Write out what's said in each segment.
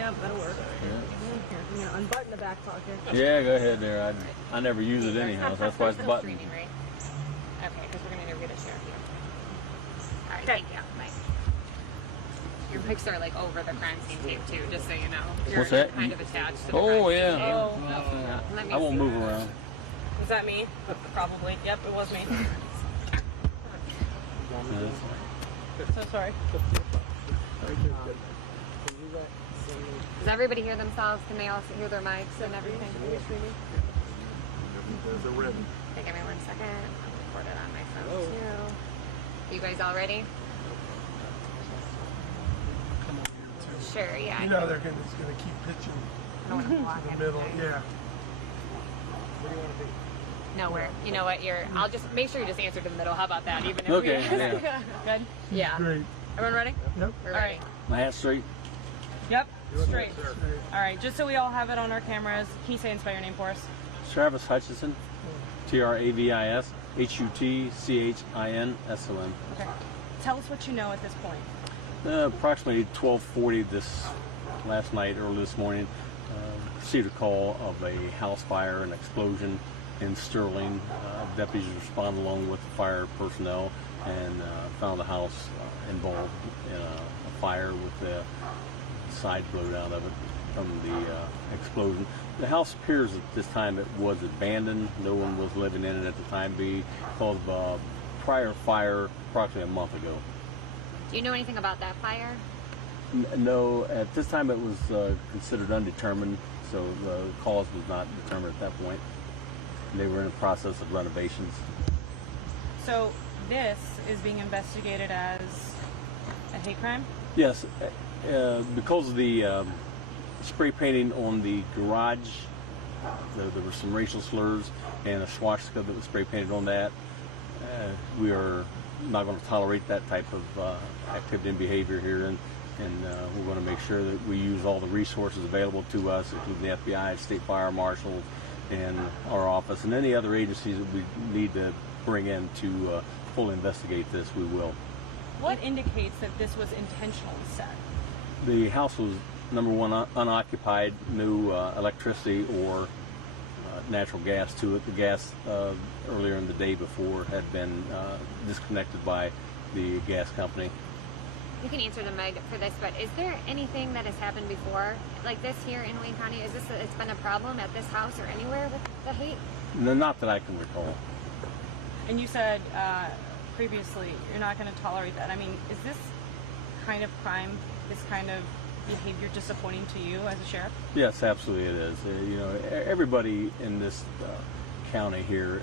Yeah, that'll work. Yeah. Here, I'm gonna unbutton the back pocket. Yeah, go ahead there. I never use it anyhow, so that's why it's the button. Streaming, right? Okay, because we're gonna interview the sheriff here. All right, thank you. Bye. Your pics are like over the crime scene tape too, just so you know. You're What's that? kind of attached to the Oh crime yeah. scene tape. I won't move around. Was that me? Probably. Yep, it was me. So sorry. Does everybody hear themselves? Can they all hear their mics and everything? Are you streaming? Okay, give me 1 second. I'll record it on my phone too. Are you guys all ready? Sure, yeah. You know they're just gonna keep pitching I don't want to block in the middle. anything. Yeah. Where do you want to be? Nowhere. You know what? I'll just make sure you just answer to the middle. How about that? Even if Okay. Good? Yeah. Great. Everyone ready? Yep. We're All ready. right. My hat's straight. Yep. Straight. All right, just so we all have it on our cameras, can you say and spell your name for us? Travis Hutchison. Travis Hutchinson. Okay. Tell us what you know at this point. Approximately 12:40 this last night, early this morning, received a call of a house fire, an explosion in Sterling. Deputies responded along with the fire personnel and found the house involved in a fire with the side blowed out of it from the explosion. The house appears at this time it was abandoned. No one was living in it at the time because of a prior fire approximately a month ago. Do you know anything about that fire? No, at this time it was considered undetermined, so the cause was not determined at that point. They were in the process of renovations. So this is being investigated as a hate crime? Yes, because of the spray painting on the garage, there were some racial slurs and a swastika that was spray painted on that. We are not going to tolerate that type of activity and behavior here, and we're going to make sure that we use all the resources available to us, including the FBI, State Fire Marshal, and our office, and any other agencies that we need to bring in to fully investigate this. We will. What indicates that this was intentionally set? The house was, number one, unoccupied, no electricity or natural gas to it. The gas earlier in the day before had been disconnected by the gas company. You can answer the Meg for this, but is there anything that has happened before like this here in Wayne County? Is this it's been a problem at this house or anywhere with the hate? No, not that I can recall. And you said previously you're not going to tolerate that. I mean, is this kind of crime, this kind of behavior disappointing to you as a sheriff? Yes, absolutely it is. You know, everybody in this county here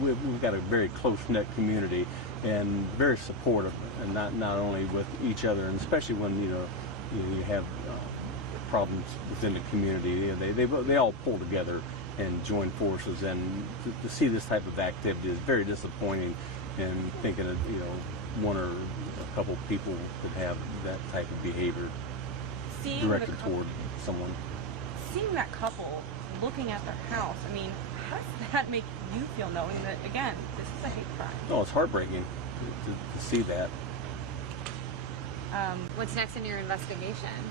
we've got a very close-knit community and very supportive, and not only with each other, and especially when you have problems within the community. They all pull together and join forces, and to see this type of activity is very disappointing. And thinking that one or a couple of people could have that type of behavior directed toward someone. Seeing that couple looking at their house, I mean, how does that make you feel, knowing that, again, this is a hate crime? Oh, it's heartbreaking to see that. What's next in your investigation?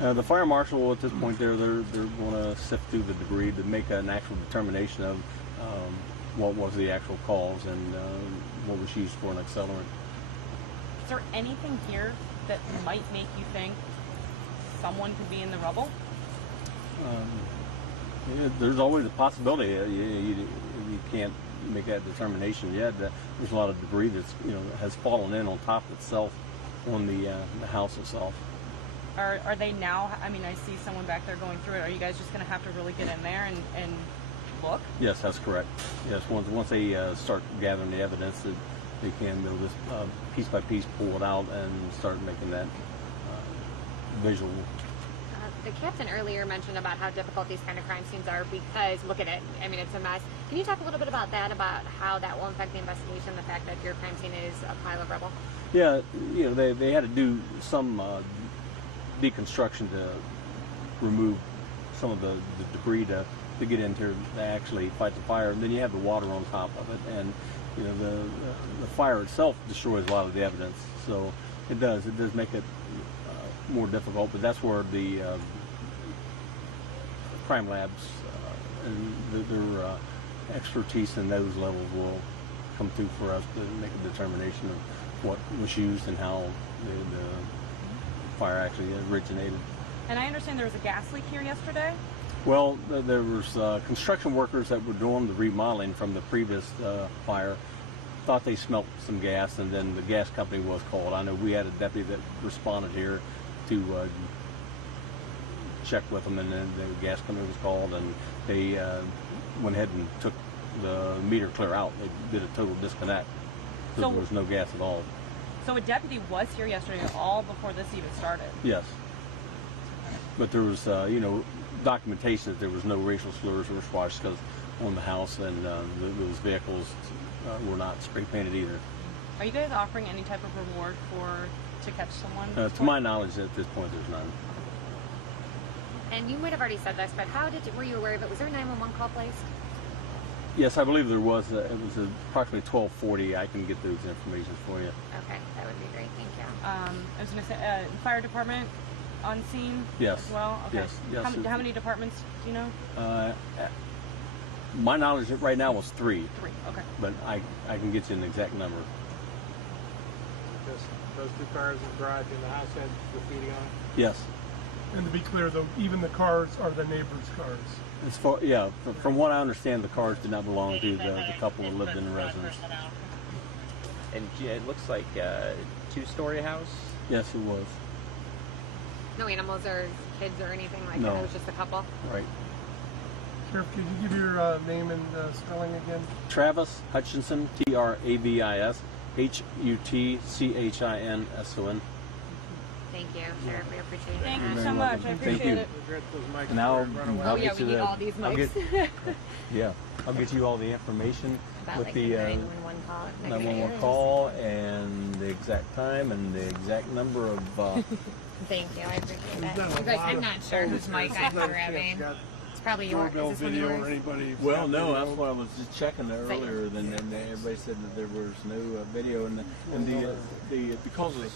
The fire marshal at this point, they're going to sift through the debris to make an actual determination of what was the actual cause and what was used for an accelerant. Is there anything here that might make you think someone could be in the rubble? There's always a possibility. You can't make that determination yet. There's a lot of debris that's has fallen in on top of itself on the house itself. Are they now? I mean, I see someone back there going through it. Are you guys just going to have to really get in there and look? Yes, that's correct. Yes, once they start gathering the evidence, that they can they'll just piece by piece pull it out and start making that visual. The captain earlier mentioned about how difficult these kind of crime scenes are because, look at it, I mean, it's a mess. Can you talk a little bit about that, about how that will affect the investigation, the fact that your crime scene is a pile of rubble? Yeah, they had to do some deconstruction to remove some of the debris to get into to actually fight the fire, and then you have the water on top of it, and the fire itself destroys a lot of the evidence. So it does make it more difficult, but that's where the crime labs and their expertise in those levels will come through for us to make a determination of what was used and how the fire actually originated. And I understand there was a gas leak here yesterday. Well, there was construction workers that were doing the remodeling from the previous fire. Thought they smelt some gas, and then the gas company was called. I know we had a deputy that responded here to check with them, and then the gas company was called, and they went ahead and took the meter clear out. They did a total disconnect because there was no gas at all. So a deputy was here yesterday, all before this even started. Yes, but there was documentation that there was no racial slurs or swastikas on the house, and those vehicles were not spray painted either. Are you guys offering any type of reward to catch someone? To my knowledge, at this point, there's none. And you might have already said this, but were you aware of it? Was there a 911 call placed? Yes, I believe there was. It was approximately 12:40. I can get those information for you. Okay, that would be great. Thank you. I was going to say, fire department on scene Yes. as well? Okay. Yes. How many departments do you know? My knowledge right now was 3. 3, okay. But I can get you an exact number. Those 2 cars in the garage and the house had graffiti on it. Yes. And to be clear, though, even the cars are the neighbors' cars. As far, from what I understand, the cars did not belong to the couple that lived in the residence. And it looks like a 2-story house. Yes, it was. No animals or kids or anything like No. that. It was just a couple. Right. Sheriff, could you give your name and spelling again? Travis Hutchinson, Travis Hutchinson. Thank you, Sheriff. We appreciate it. Thank you Very so much. welcome. I Thank appreciate you. it. Regret those mics And I'll run away. Oh I'll yeah, get we you need the- all these I'll mics. get- Yeah, I'll get you all the information About with like the 911 call. 911 call and the exact time and the exact number of. Thank you. I appreciate that. done a You guys, lot I'm of not sure whose mic I'm grabbing. Got It's probably yours. doorbell Is this one video or yours? anybody. Well, no, that's what I was just checking there that earlier. Then everybody said that there was no video, and the because of the